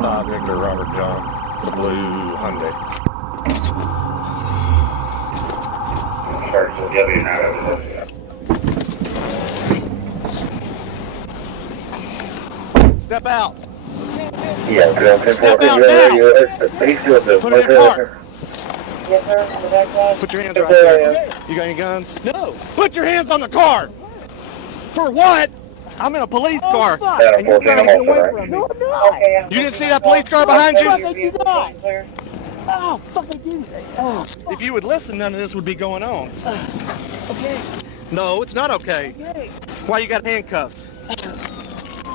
5 Victor Robert John. It's a blue Hyundai. Step out. Yeah, step out now. Put it in park. Yes, sir. On the back side. Put your hands right there. You got any guns? No. Put your hands on the car. For what? I'm in a police car. And you're trying to get away from me. No, no. Okay, you didn't see that police car behind you? Fuck, I did not. Oh, fuck, I didn't. Oh, if you would listen, none of this would be going on. Okay. No, it's not okay. Okay. Why you got handcuffs?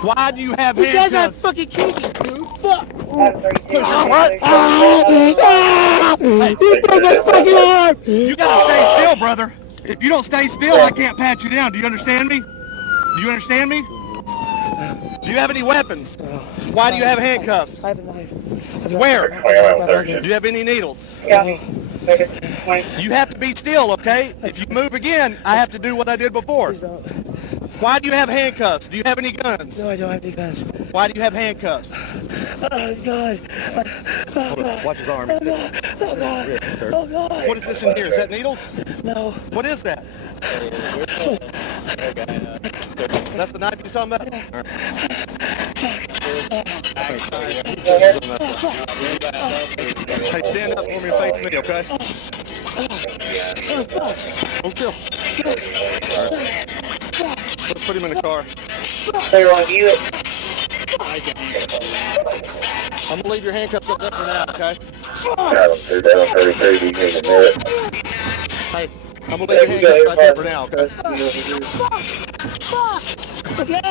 Why do you have because handcuffs? I'm fucking kicking, dude. Fuck. What? You gotta stay still, brother. If you don't stay still, I can't pat you down. Do you understand me? Do you understand me? Do you have any weapons? Why do you have handcuffs? I have a knife. Where? Do you have any needles? Yeah. You have to be still, okay? If you move again, I have to do what I did before. Why do you have handcuffs? Do you have any guns? No, I don't have any guns. Why do you have handcuffs? Oh, God. Hold on. Watch his arm. Oh, God. Oh, God. Wrist, sir. Oh, God. What is this in here? Is that needles? No. What is that? That's the knife you're talking about? All right. Hey, stand up for me and face me, okay? Hold still. Let's put him in the car. They're on you. I'm gonna leave your handcuffs up there for now, okay? Hey, I'm gonna leave your handcuffs right there for now, okay? Okay.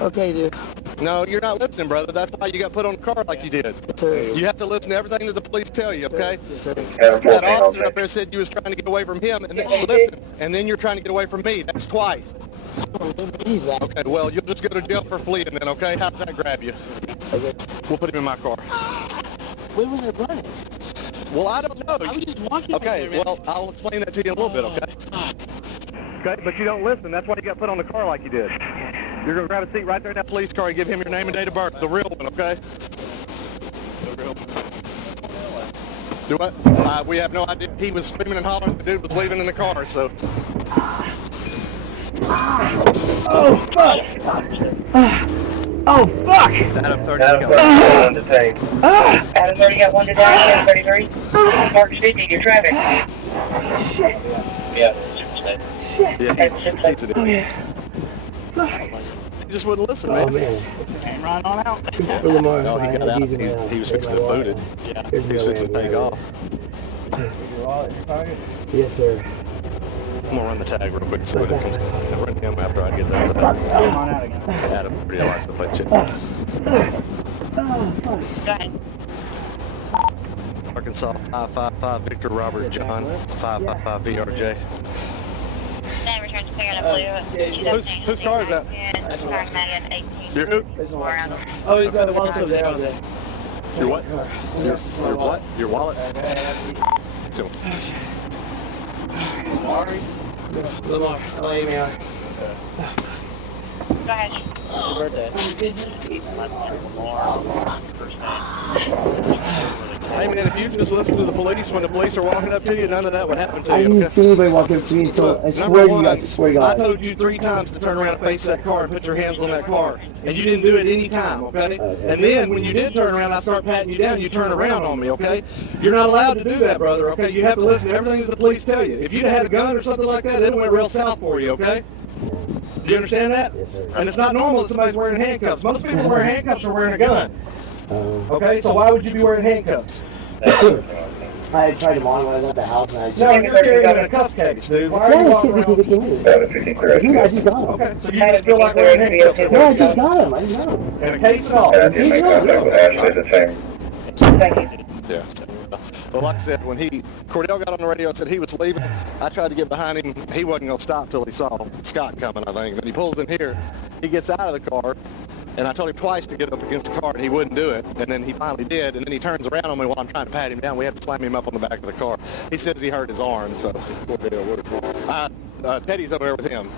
Okay, dude. No, you're not listening, brother. That's why you got put on the car like you did. Sir. You have to listen to everything that the police tell you, okay? Yes, sir. That officer up there said you was trying to get away from him, and then listen, and then you're trying to get away from me. That's twice. Okay, well, you'll just go to jail for fleeing then, okay? How does that grab you? Okay. We'll put him in my car. Where was I running? Well, I don't know. I was just walking. Okay, well, I'll explain that to you in a little bit, okay? Okay, but you don't listen. That's why you got put on the car like you did. You're going to grab a seat right there in that police car and give him your name and date of birth. The real one, okay? The real one. Do what? We have no idea. He was screaming and hollering. The dude was leaving in the car, so. Oh, fuck. Oh, fuck. Adam 30 got one detained. Adam 30 got one today. Adam 33. Mark 50, your traffic. Shit. Yeah. Yeah, Oh, yeah. He just wouldn't listen, man. Oh, man. And run on out. No, he got out. He was fixing to boot it. Yeah. He was fixing to take off. Yes, sir. I'm gonna run the tag real quick so it doesn't. I'll run him after I get that. Come on out again. Adam 30 license plate check. Go ahead. Arkansas 555 Victor Robert John 555 VRJ. Then return to figure out Whose car is that? That's car 18. Your who? Oh, he's got the one over there on there. Your what? Your what? Your wallet? So, Lamar, I'll aim you. Go ahead. It's your birthday. hey man, if you just listen to the police when the police are walking up to you, none of that would happen to I you, didn't okay? see anybody walk up to me until I number swear to one, God, I swear to I God. told you 3 times to turn around and face that car and put your hands on that car. And you didn't do it any time, okay? And then when you did turn around, I start patting you down, you turn around on me, okay? You're not allowed to do that, brother, okay? You have to listen to everything that the police tell you. If you'd had a gun or something like that, it went real south for you, okay? Do you understand that? Yes, sir. And it's not normal that somebody's wearing handcuffs. Most people who wear handcuffs are wearing a gun. Okay, so why would you be wearing handcuffs? I tried them on when I was at the house and I just... No, you're carrying them in a cuff case, dude. Why are you walking around? I just got them. Okay, so you just feel like wearing handcuffs. No, I just got them. I just got them. In a case and all. Thank you. Yeah. Well, like I said, when Cordell got on the radio and said he was leaving, I tried to get behind him. He wasn't going to stop till he saw Scott coming, I think. Then he pulls in here. He gets out of the car, and I told him twice to get up against the car, and he wouldn't do it. And then he finally did, and then he turns around on me while I'm trying to pat him down. We had to slam him up on the back of the car. He says he hurt his arm, so Teddy's over there with him.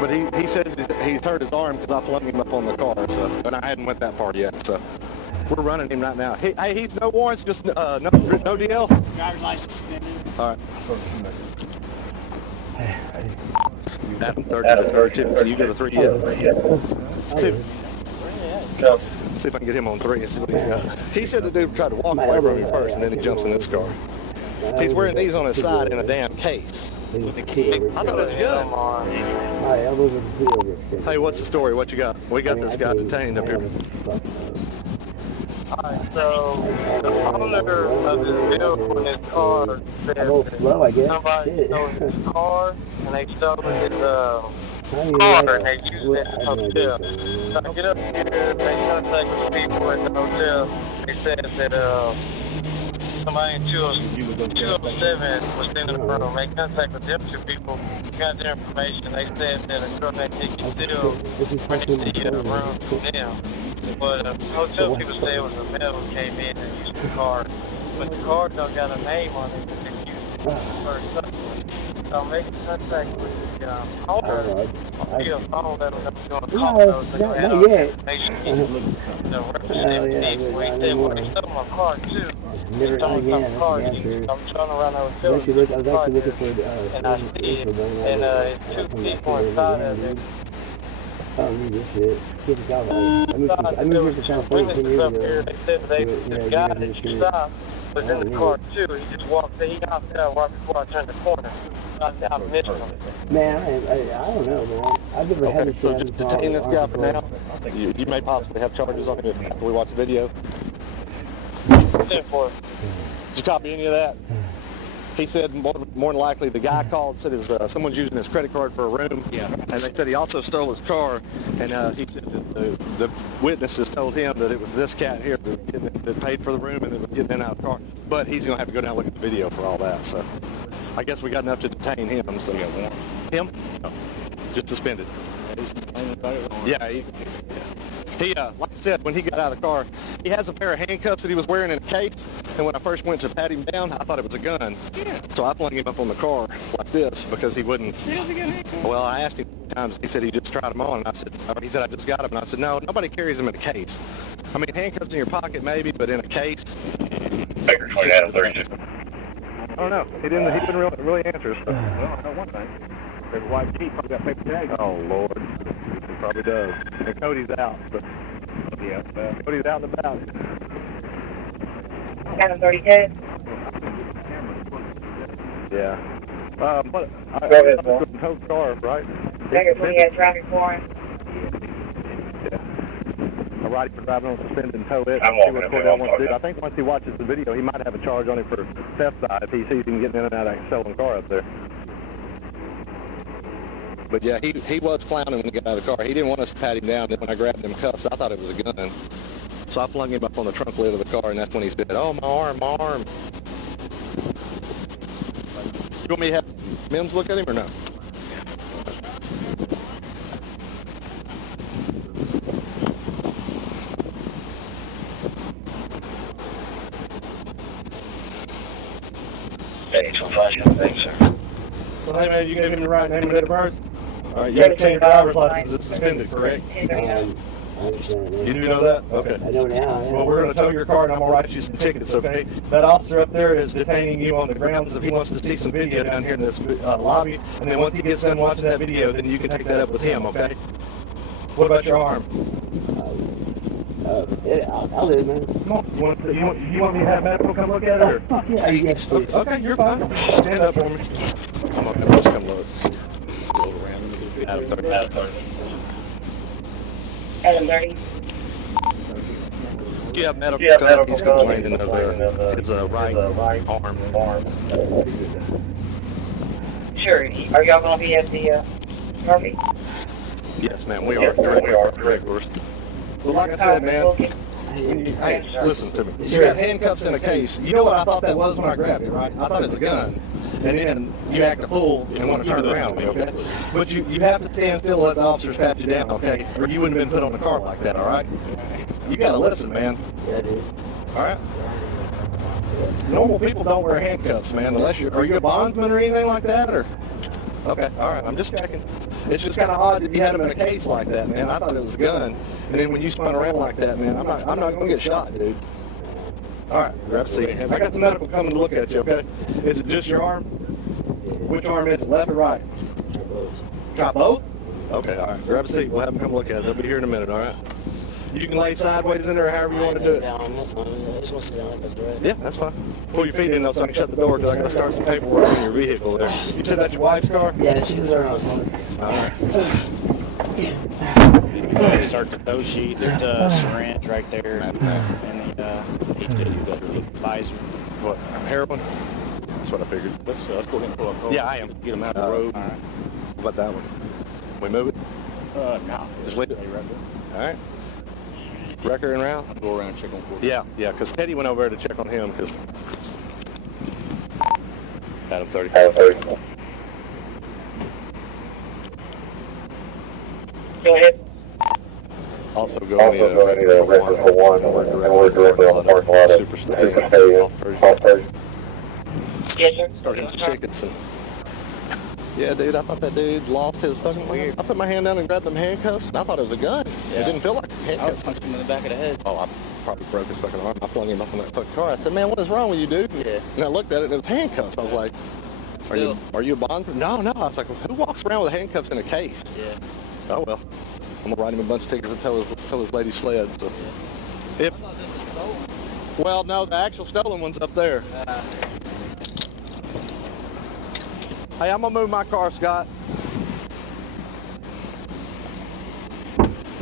But he says he's hurt his arm because I flung him up on the car, so, and I hadn't went that far yet, so we're running him right now. Hey, he's no warrants, just no DL? Driver's license suspended. All right. Adam 32, you get a 3 See if I can get him on 3 and see what he's got. He said the dude tried to walk away from him first, and then he jumps in this car. He's wearing these on his side in a damn case. With a key. I thought it was good. Hey, what's the story? What you got? We got this guy detained up here. Alright, so the owner of this vehicle in his car said that somebody stole his car and they stole his car and they used it in the hotel. So I get up here, they contact with the people at the hotel. They said that somebody in 207 was in the room. They contacted them 2 people, got their information. They said that a girl named Nikki still rented the room from them. But hotel people say it was a male who came in and used the car. But the car don't got a name on it, but they used it for a subsequent. So I'm making contact with the owner. I'll get a phone, let them know what's going on. So they had all the information, representative. We said, well, they stole my car too. They stole my car. I'm trying around the hotel. And I see it. And it's 2 people inside of it. I need this shit. I moved here to California 10 years ago. They said the guy that you stopped was in the car too. He just walked, he hopped out right before I turned the corner. I missed him. Man, I don't know, man. I've never had a So just detain this guy for now. You may possibly have charges on him after we watch the video. Did you copy any of that? He said more than likely the guy called, said someone's using his credit card for a room. Yeah. And they said he also stole his car. And he said that the witnesses told him that it was this cat here that paid for the room and that was getting in and out of the car. But he's going to have to go down and look at the video for all that. So I guess we got enough to detain him. So. Him? No. Just suspended. Yeah. He, like I said, when he got out of the car, he has a pair of handcuffs that he was wearing in a case, and when I first went to pat him down, I thought it was a gun. Yeah. So I flung him up on the car like this because he wouldn't. Well, I asked him times. He said he just tried them on, and I said, he said I just got them, and I said, no, nobody carries them in a case. I mean, handcuffs in your pocket maybe, but in a case. Baker 20 Adam 32. I don't know. He didn't really answer us. Well, I know one thing. There's a white Jeep probably got paper tags. Oh, Lord. He probably does. And Cody's out. But yeah, Cody's out and about. Adam 32. Yeah. But I tow car, right? Baker 20 had traffic for him. Yeah. A righty for driving on suspended and tow it. I'm See what Cordell wants to do. I think once he watches the video, he might have a charge on him for theft side if he sees him getting in and out of a stolen car up there. But yeah, he was clowning when he got out of the car. He didn't want us to pat him down. Then when I grabbed them cuffs, I thought it was a gun. So I flung him up on the trunk lid of the car, and that's when he said, oh, my arm, my arm. You want me to have Mims look at him or no? Thanks, sir. So, hey, man, you gave him the right name and date of birth? All right, you have a change driver's license that's suspended, correct? I understand, man. You do know that? Okay. I know now. Yeah. Well, we're going to tow your car, and I'm going to write you some tickets, okay? That officer up there is detaining you on the grounds if he wants to see some video down here in this lobby. And then once he gets done watching that video, then you can take that up with him, okay? What about your arm? Yeah, I'll live, man. Come on. You want me to have medical come look at it? Or? Fuck yeah, yes, please. Okay, you're fine. Stand up for me. I'm going to just come look. Adam 30. Adam 30. Do you have medical come? He's complaining of his right arm. Sure. Are y'all going to be at the Harvey? Yes, ma'am. We are. Correct. Well, like I said, man, hey, listen to me. You got handcuffs in a case. You know what I thought that was when I grabbed it, right? I thought it was a gun. And then you act a fool and want to turn around me, okay? But you have to stand still and let the officers pat you down, okay? Or you wouldn't have been put on the car like that, all right? You got to listen, man. Yeah, dude. All right? Normal people don't wear handcuffs, man, unless are you a bondsman or anything like that, or? Okay, all right, I'm just checking. It's just kind of odd that you had him in a case like that, man. I thought it was a gun. And then when you spun around like that, man, I'm not going to get shot, dude. All right, grab a seat. I got the medical coming to look at you, okay? Is it just your arm? Which arm is it, left or right? Try both? Okay, all right. Grab a seat. We'll have them come look at it. They'll be here in a minute, all right? You can lay sideways in there however you want to do it. Down, that's fine. I just want to sit down like this, right? Yeah, that's fine. Pull your feet in though so I can shut the door because I got to start some paperwork in your vehicle there. You said that's your wife's car? Yeah, she was around the corner. All right. Start the tow sheet. There's a syringe right there, and the visor. What, heroin? That's what I figured. Let's go ahead and pull up. Yeah, I am. Get them out of the road. All right. What about that one? We move it? No. Just leave it? Stay right there. All right. Wrecker and round? I'll go around and check on for Yeah, because Teddy went over there to check on him because... Adam 30. Go ahead. Also go on the record for one, and we're directly on the parking lot of Super Yes, sir. Starting some tickets and... Yeah, dude, I thought that dude lost his fucking... Weird. I put my hand down and grabbed them handcuffs, and I thought it was a gun. Yeah. It didn't feel like handcuffs. I punched him in the back of the head. Oh, I probably broke his fucking arm. I flung him up in that fucking car. I said, man, what is wrong with you, dude? Yeah. And I looked at it, and it was handcuffs. I was like, are you a bond? No. I was like, well, who walks around with handcuffs in a case? Yeah. Oh, well. I'm going to write him a bunch of tickets and tow his lady sled. So. Yeah. If, I thought this was stolen. well, no, the actual stolen one's up there. Hey, I'm going to move my car, Scott.